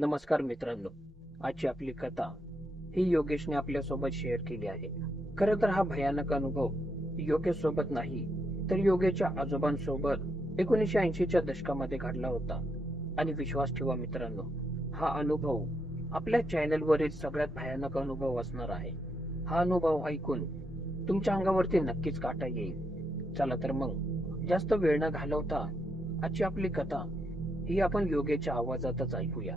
नमस्कार मित्रांनो, आजची आपली कथा ही योगेशने आपल्यासोबत शेअर केली आहे. खरं तर हा भयानक अनुभव योगेश सोबत नाही, तर योगेशच्या आजोबांसोबत 1980च्या दशकामध्ये घडला होता. आणि विश्वास ठेवा मित्रांनो, हा अनुभव आपल्या चॅनलवरील सगळ्यात भयानक अनुभव असणार आहे. हा अनुभव ऐकून तुमच्या अंगावरती नक्कीच काटा येईल. चला तर मग जास्त वेळ न घालवता आजची आपली कथा ही आपण योगेशच्या आवाजातच ऐकूया.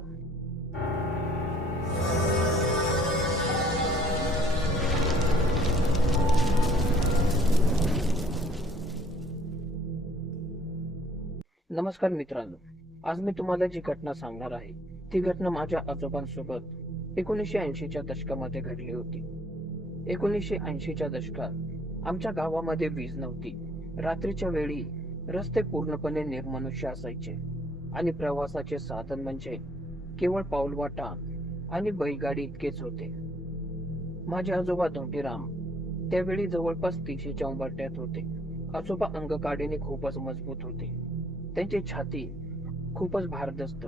नमस्कार मित्रांनो, आज मी तुम्हाला जी घटना सांगणार आहे ती घटना माझ्या आजोबांसोबत 1980च्या दशकामध्ये घडली होती. 1980च्या दशकात आमच्या गावामध्ये वीज नव्हती. रात्रीच्या वेळी रस्ते पूर्णपणे निर्मनुष्य असायचे आणि प्रवासाचे साधन म्हणजे केवळ पाऊलवाटा आणि बैलगाडी इतकेच होते. माझे आजोबा धोंडीराम त्यावेळी जवळपास 30च्या उंबरठ्यात होते. आजोबा अंगकाठीने खूपच मजबूत होते. त्यांची छाती खूपच भारदस्त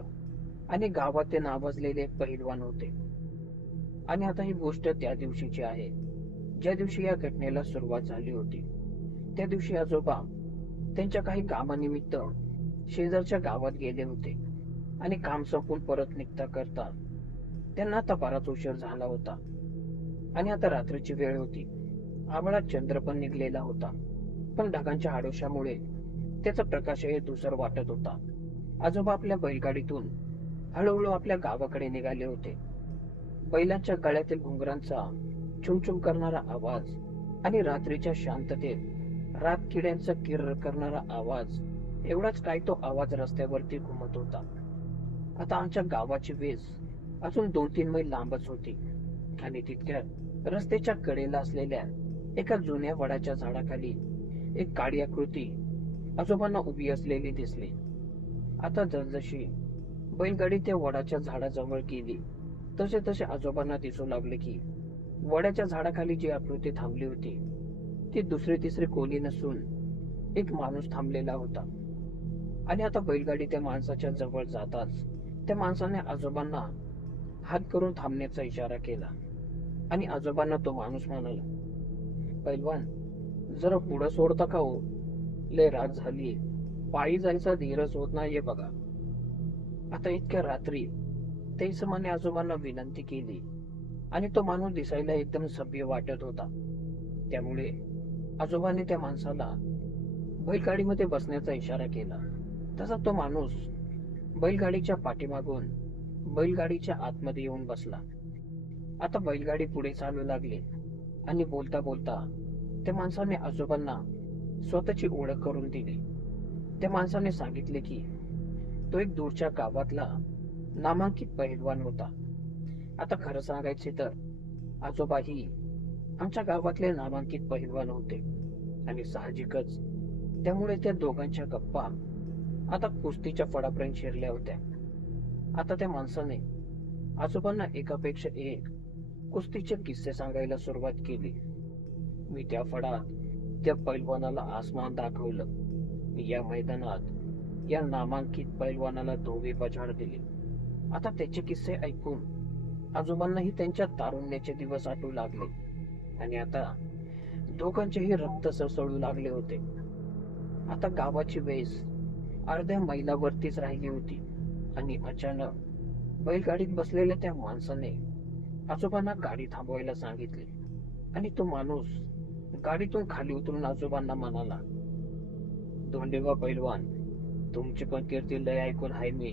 आणि गावात ते नावाजलेले एक पहिलवान होते. आणि आता ही गोष्ट त्या दिवशीची आहे ज्या दिवशी या घटनेला सुरुवात झाली होती. त्या दिवशी आजोबा त्यांच्या काही कामानिमित्त शेजारच्या गावात गेले होते आणि काम संपून परत निघता करता त्यांना आता बराच उशीर झाला होता. आणि आता रात्रीची वेळ होती. आभाळात चंद्र पण निघलेला होता, पण ढगांच्या आडोशामुळे त्याचा प्रकाशही धुसर वाटत होता. आजोबा आपल्या बैलगाडीतून हळूहळू आपल्या गावाकडे निघाले होते. बैलांच्या गळ्यातील घुंगरांचा चुमचुम करणारा आवाज आणि रात्रीच्या शांततेत रातकिड्यांचा किर्र करणारा आवाज, एवढाच काय तो आवाज रस्त्यावरती घुमत होता. आता आमच्या गावाची वेस अजून 2-3 मैल लांबच होती आणि तितक्यात रस्त्याच्या कडेला असलेल्या एका जुन्या वडाच्या झाडाखाली एक काळी आकृती आजोबांना उभी असलेली दिसली. आता जसजशी बैलगाडी त्या वडाच्या झाडाजवळ गेली तसे तसे आजोबांना दिसू लागले की वडाच्या झाडाखाली जी आकृती थांबली होती ती दुसरी तिसरी कोणी नसून एक माणूस थांबलेला होता. आणि आता बैलगाडी त्या माणसाच्या जवळ जाताच त्या माणसाने आजोबांना हात करून थांबण्याचा इशारा केला आणि आजोबांना तो माणूस म्हणाला, "पैलवान, जरा पुढं सोडता का हो? लय रात झाली, पायी जायचा धीरच होत नाहीये बघा." आता इतक्या रात्री त्या इसमाने आजोबांना विनंती केली आणि तो माणूस दिसायला एकदम सभ्य वाटत होता. त्यामुळे आजोबांनी त्या माणसाला बैलगाडीमध्ये बसण्याचा इशारा केला. तसा तो माणूस बैलगाडीच्या पाठीमागून बैलगाडीच्या आतमध्ये येऊन बसला. आता बैलगाडी पुढे चालू लागली आणि बोलता बोलता त्या माणसाने आजोबांना स्वतःची ओळख करून दिली. त्या माणसाने सांगितले की तो एक दूरच्या गावातला नामांकित पहिलवान होता. आता खरं सांगायचे तर आजोबाही आमच्या गावातले नामांकित पहिलवान होते आणि साहजिकच त्यामुळे त्या दोघांच्या गप्पा आता कुस्तीच्या फडापर्यंत शिरल्या होत्या. आता त्या माणसाने आजोबांना एकापेक्षा एक कुस्तीचे किस्से सांगायला सुरुवात केली. मी त्या फडात त्या पैलवानाला आसमान दाखवलं. मी या मैदानात या नामांकित पैलवानाला धोबी पछाड दिली. आता त्याचे किस्से ऐकून आजोबांनाही त्यांच्या तारुण्याचे दिवस आठवू लागले आणि आता दोघांचेही रक्त सळसळू लागले होते. आता गावाची वेस अर्ध्या मैलावरतीच राहिली होती आणि अचानक बैलगाडीत बसलेल्या त्या माणसाने आजोबांना गाडी थांबवायला सांगितली आणि तो माणूस गाडीतून खाली उतरून आजोबांना म्हणाला, "धोंडेबा पैलवान, तुमची पण कीर्ती लय ऐकून आहे मी.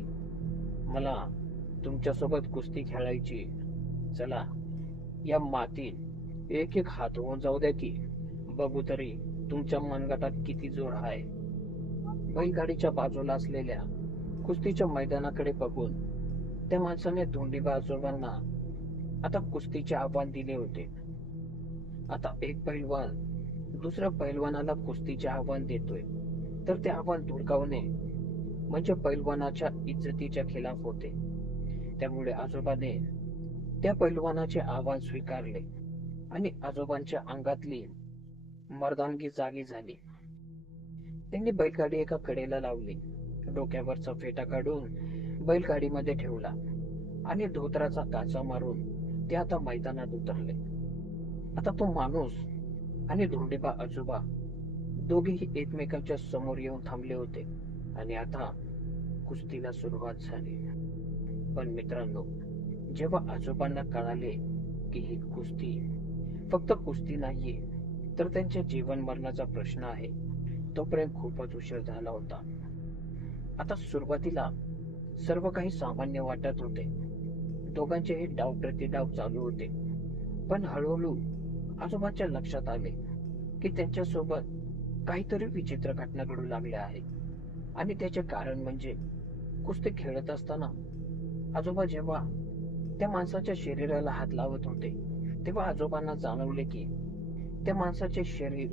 मला तुमच्यासोबत कुस्ती खेळायची. चला, या मातीत एक एक हात होऊन जाऊ द्या की बघू तरी तुमच्या मनगटात किती जोर आहे." बैलगाडीच्या बाजूला असलेल्या कुस्तीच्या मैदानाकडे बघून त्या माणसाने धोंडीबा आजोबांना आता कुस्तीचे आव्हान दिले होते. आता एक पैलवान दुसऱ्या पैलवानाला कुस्तीचे आव्हान देतोय तर ते आव्हान धुडकावणे म्हणजे पैलवानाच्या इज्जतीच्या खिलाफ होते. त्यामुळे आजोबाने त्या पैलवानाचे आव्हान स्वीकारले आणि आजोबांच्या अंगातली मर्दानगी जागी झाली. त्यांनी बैलगाडी एका कडेला लावली, डोक्यावरचा फेटा काढून बैलगाडीमध्ये ठेवला आणि धोतराचा काचा मारून ते आता मैदानात उतरले. आता तो माणूस आणि धोंडेबा आजोबा दोघेही एकमेकांच्या समोर येऊन थांबले होते आणि आता कुस्तीला सुरुवात झाली. पण मित्रांनो, जेव्हा आजोबांना कळाले की ही कुस्ती फक्त कुस्ती नाहीये, तर त्यांच्या जीवन मरणाचा प्रश्न आहे, तोपर्यंत खूपच उशीर झाला होता. आता सुरुवातीला सर्व काही सामान्य वाटत होते. दोघांचेही डाव प्रतिडाव चालू होते. पण हळूहळू आजोबांच्या लक्षात आले की त्यांच्यासोबत काहीतरी विचित्र घटना घडू लागल्या आहेत. आणि त्याचे कारण म्हणजे कुस्ती खेळत असताना आजोबा जेव्हा त्या माणसाच्या शरीराला हात लावत होते, तेव्हा आजोबांना जाणवले की त्या माणसाचे शरीर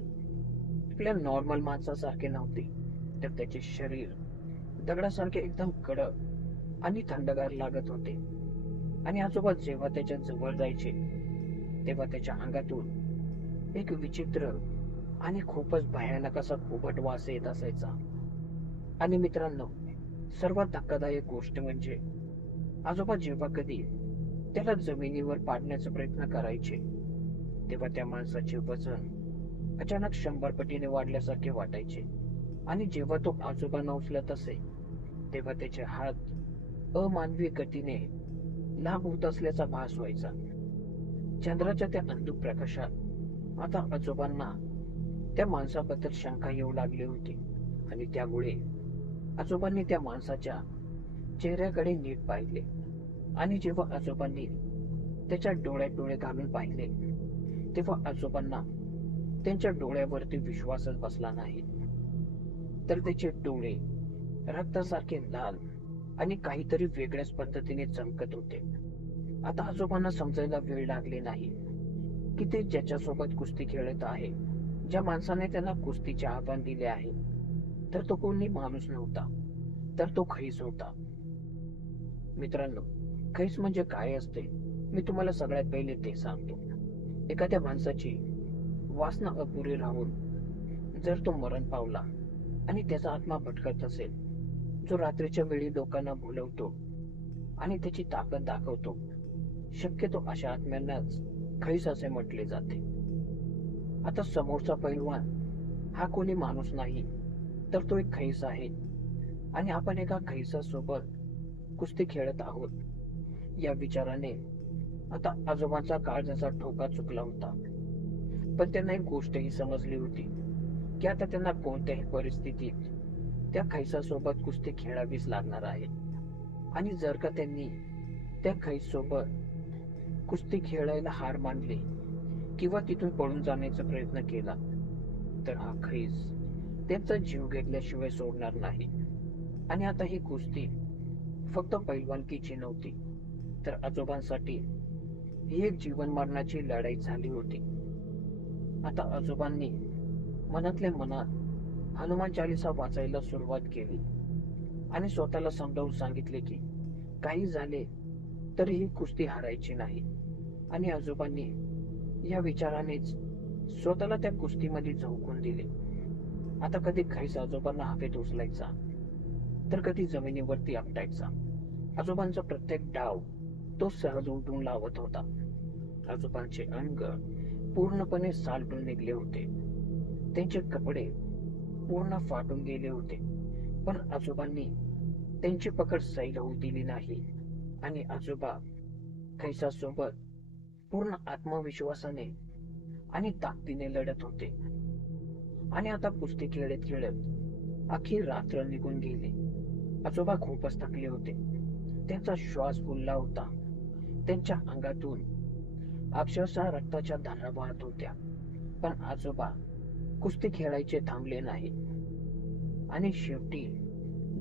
आपल्या नॉर्मल माणसासारखे नव्हते, तर त्याचे शरीर दगडासारखे एकदम कडक आणि थंडगार लागत होते. आणि आजोबा जेव्हा त्याच्या जवळ जायचे तेव्हा त्याच्या अंगातून एक विचित्र आणि खूपच भयानक असा कोबट वास येत असायचा. आणि मित्रांनो, सर्वात धक्कादायक गोष्ट म्हणजे आजोबा जेव्हा कधी त्याला जमिनीवर पाडण्याचा प्रयत्न करायचे, तेव्हा त्या माणसाचे वजन अचानक 100 पटीने वाढल्यासारखे वाटायचे. आणि जेव्हा तो आजोबांना उचलत असे, तेव्हा त्याचे हात अमानवी गतीने लांब होत असल्याचा भास व्हायचा. चंद्राच्या त्या अंधुक प्रकाशात आता आजोबांना त्या माणसाबद्दल शंका येऊ लागली होती. आणि त्यामुळे आजोबांनी त्या माणसाच्या चेहऱ्याकडे नीट पाहिले. आणि जेव्हा आजोबांनी त्याच्या डोळ्यात डोळे घालून पाहिले, तेव्हा आजोबांना त्यांच्या डोळ्यावरती विश्वासच बसला नाही. तर त्याचे डोळे रक्तासारखे लाल आणि काहीतरी वेगळ्याच पद्धतीने चमकत होते. आता आजोबांना समजायला वेळ लागले नाही की ते ज्याच्यासोबत कुस्ती खेळत आहे, ज्या माणसाने त्यांना कुस्तीचे आव्हान दिले आहे, तर तो कोणी माणूस नव्हता, तर तो खैस होता. मित्रांनो, खैस म्हणजे काय असते मी तुम्हाला सगळ्यात पहिले ते सांगतो. एखाद्या माणसाची वासना अपुरी राहून जर तो मरण पावला आणि त्याचा आत्मा भटकत असेल, जो रात्रीच्या वेळी लोकांना भुलवतो आणि त्याची ताकद दाखवतो, शक्यतो अशा आत्म्यांनाच खैस असे म्हटले जाते. आता समोरचा पैलवान हा कोणी माणूस नाही, तर तो एक खैस आहे. आणि आपण एका खैसासोबत कुस्ती खेळत आहोत, या विचाराने आता आजोबांचा काळजाचा ठोका चुकला होता. पण त्यांना एक गोष्टही समजली होती की आता त्यांना कोणत्याही परिस्थितीत त्या खैसासोबत कुस्ती खेळावीच लागणार आहे. आणि जर का त्यांनी त्या खैस सोबत कुस्ती खेळायला हार मानली किंवा तिथून पळून जाण्याचा प्रयत्न केला, तर हा खैस त्यांचा जीव घेतल्याशिवाय सोडणार नाही. आणि आता ही कुस्ती फक्त पैलवानकीची नव्हती, तर आजोबांसाठी ही एक जीवन मरणाची लढाई झाली होती. आता आजोबांनी मनातल्या मनात हनुमान चालीसा वाचायला सुरुवात केली आणि स्वतःला समजावून सांगितले की काही झाले तरी ही कुस्ती हारायची नाही. आणि आजोबांनी या विचारानेच स्वतःला त्या कुस्तीमध्ये झोकून दिले. आता कधी खैस आजोबांना हवेत उचलायचा, तर कधी जमिनीवरती आपटायचा. आजोबांचा प्रत्येक डाव तो सहज उलटून लावत होता. आजोबांचे अंग पूर्णपणे सालटून निघले होते, त्यांचे कपडे पूर्ण फाटून गेले होते. पण आजोबांनी त्यांची पकड सैल होऊ दिली नाही. आणि आजोबा खैसासोबत पूर्ण आत्मविश्वासाने आणि ताकदीने लढत होते. आणि आता कुस्ती खेळत खेळत अखेर रात्र निघून गेली. आजोबा खूपच थकले होते, त्यांचा श्वास फुलला होता, त्यांच्या अंगातून अक्षरशः रक्ताच्या धारा वाहत होत्या. पण आजोबा कुस्ती खेळायचे थांबले नाही. आणि शेवटी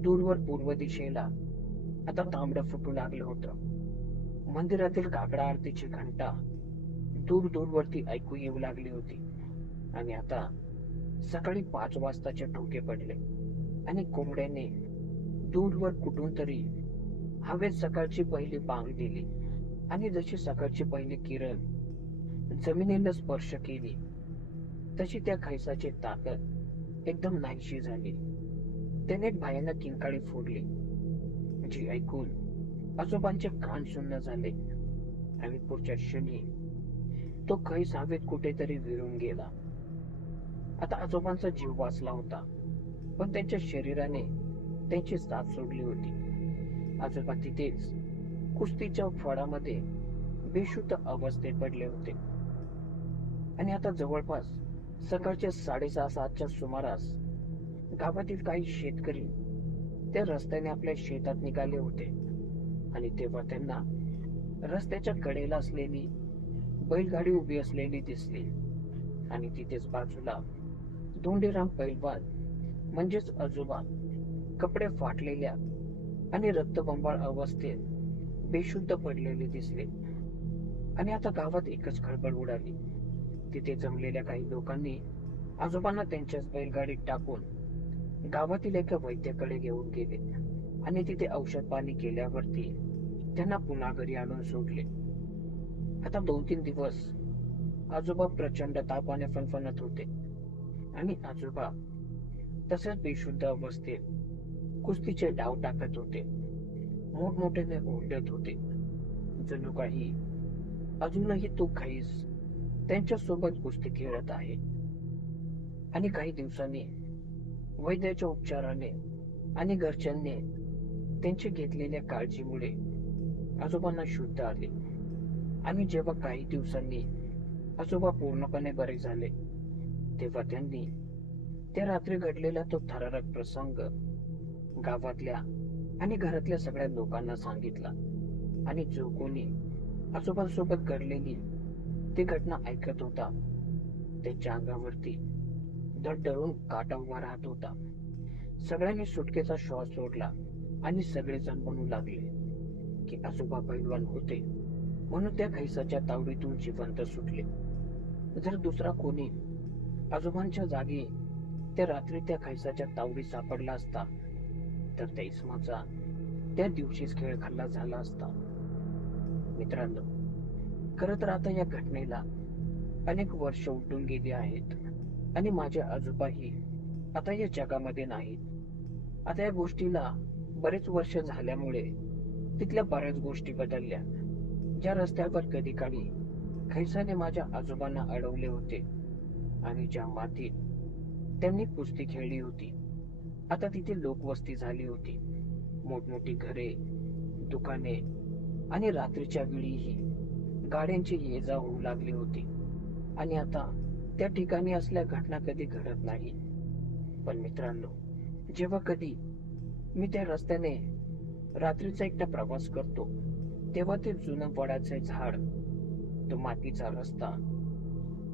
दूरवर पूर्व दिशेला आता तांबडं फुटू लागलं होतं. मंदिरातील काकडा आरतीची घंटा दूर दूरवरती ऐकू येऊ लागली होती. आणि आता सकाळी 5 वाजताचे ठोके पडले आणि कोंबड्याने दूरवर कुठून तरी हवेत सकाळची पहिली बांग दिली. आणि जशी सकाळची पहिली किरण जमिनीला स्पर्श केली, तशी त्या खैसाची ताकद एकदम नाहीशी झाली. त्याने एक भयानक किंकाळी फोडली, जी ऐकून आजोबांचे कान सुन्न झाले आणि पुढच्या क्षणी तो खैस हवेत कुठेतरी विरून गेला. आता आजोबांचा जीव वाचला होता, पण त्यांच्या शरीराने त्यांची साथ सोडली होती. आजोबा तिथेच कुस्तीच्या फळामध्ये बेशुद्ध अवस्थेत पडले होते. आणि आता जवळपास सकाळच्या 6:30-7च्या सुमारास गावातील काही शेतकरी त्या रस्त्याने आपल्या शेतात निघाले होते. आणि तेव्हा त्यांना रस्त्याच्या कडेला असलेली बैलगाडी उभी असलेली दिसली. आणि तिथेच बाजूला धोंडीराम पैलवान म्हणजेच आजोबा कपडे फाटलेल्या आणि रक्तबंबाळ अवस्थेत बेशुद्ध पडलेले दिसले. आणि आता गावात एकच खळबळ उडाली. तिथे जमलेल्या काही लोकांनी आजोबांना त्यांच्याच बैलगाडीत टाकून गावातील एका वैद्याकडे घेऊन गेले आणि तिथे औषध पाणी केल्यावरती त्यांना पुन्हा घरी आणून सोडले. आता 2-3 दिवस आजोबा प्रचंड तापाने फणफणत होते आणि आजोबा तसेच बेशुद्ध अवस्थेत कुस्तीचे डाव टाकत होते, मोठमोठ्याने ओरडत होते. जणू काही अजूनही तो खैस त्यांच्या सोबत कुस्ती खेळत आहे. आणि काही दिवसांनी वैद्याच्या उपचाराने आणि घरच्यांनी त्यांची घेतलेल्या काळजीमुळे आजोबांना शुद्ध आले. आणि जेव्हा काही दिवसांनी आजोबा पूर्णपणे बरे झाले, तेव्हा त्यांनी त्या रात्री घडलेला तो थरारक प्रसंग गावातल्या आणि घरातल्या सगळ्या लोकांना सांगितला. आणि जो कोणी आजोबांसोबत घडलेली ती घटना ऐकत होता, त्याच्या अंगावरती धडधडून काटा उभा राहत होता. सगळ्यांनी सुटकेचा श्वास सोडला आणि सगळेजण म्हणू लागले की आजोबा पैलवान होते म्हणून त्या खैसाच्या तावडीतून जिवंत सुटले. जर दुसरा कोणी आजोबांच्या जागी त्या रात्री त्या खैसाच्या तावडीत सापडला असता, तर त्या इसमाचा त्या दिवशीच खेळ खाल्ला झाला असता. मित्रांनो, खरं तर आता या घटनेला अनेक वर्ष उलटून गेली आहेत आणि माझे आजोबाही आता या जगामध्ये नाहीत. आता या गोष्टीला बरेच वर्ष झाल्यामुळे तिथल्या बऱ्याच गोष्टी बदलल्या. ज्या रस्त्यावर कधी काळी खैसाने माझ्या आजोबांना अडवले होते आणि ज्या मातीत त्यांनी कुस्ती खेळली होती, आता तिथे लोकवस्ती झाली होती. मोठमोठी घरे, दुकाने आणि रात्रीच्या वेळीही गाड्यांची ये-जा होऊ लागली होती. आणि आता त्या ठिकाणी असल्या घटना कधी घडत नाही. पण मित्रांनो, जेव्हा कधी मी त्या रस्त्याने रात्रीचा एकटा प्रवास करतो, तेव्हा ते जुनं वडाचे झाड, तो मातीचा रस्ता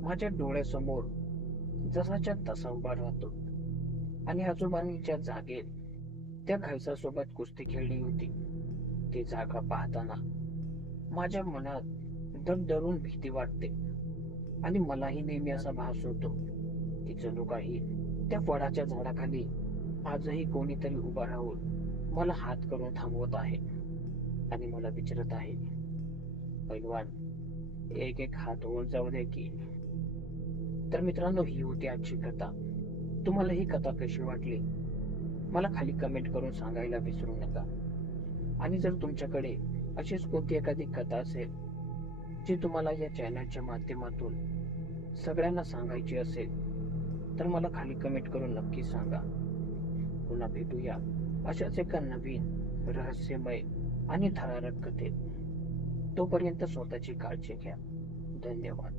माझ्या डोळ्यासमोर जसाच्या तसा उभा राहतो. आणि आजोबांनी ज्या जागेत त्या खैसासोबत कुस्ती खेळली होती, ती जागा पाहताना माझ्या मनात धडधडून भीती वाटते. आणि मलाही नेहमी असा भास होतो की जणू काही त्या वडाच्या झाडाखाली आजही कोणीतरी उभा राहून मला हात करून थांबवत आहे आणि मला विचारत आहे, पैलवान, एक एक हात वर जाऊ दे की. तर मित्रांनो, ही होती आजची कथा. तुम्हाला ही कथा कशी वाटली मला खाली कमेंट करून सांगायला विसरू नका. आणि जर तुमच्याकडे अशीच कोणती एखादी कथा असेल जी तुम्हाला या चॅनलच्या माध्यमातून सगळ्यांना सांगायची असेल, तर मला खाली कमेंट करून नक्की सांगा. पुन्हा भेटूया अशाच एका नवीन रहस्यमय आणि थरारक कथेत. तोपर्यंत स्वतःची काळजी घ्या. धन्यवाद.